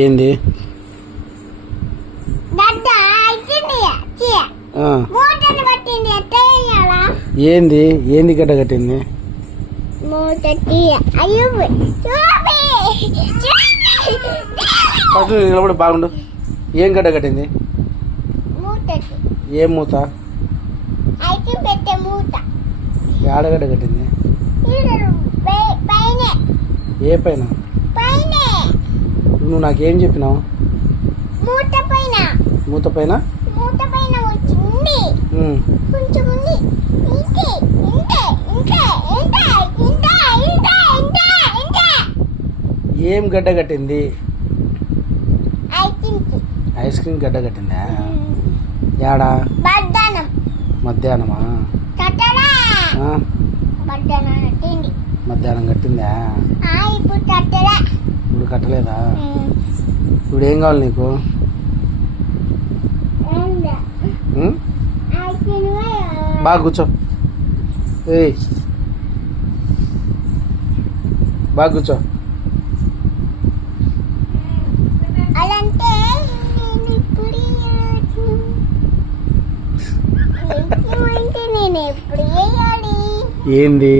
ఏంది ఏంది ఏంది గడ్డ కట్టింది? ఫస్ట్ నిలబడి బాగుండు. ఏం గడ్డ కట్టింది? ఏం మూత? ఆడగడ్డ కట్టింది. ఏ పైన? నువ్వు నాకేం చెప్పినావు? మూత పైన ఏం గడ్డ కట్టింది? ఐస్ క్రీమ్ గడ్డ కట్టిందా? యాడా? మధ్యాహ్నమా? మధ్యాహ్నం కట్టిందా? ఇప్పుడు కట్టలేదా? ఇప్పుడు ఏం కావాలి నీకు? బాగా కూర్చో. ఏయ్ బాగా కూర్చో. ఏంది?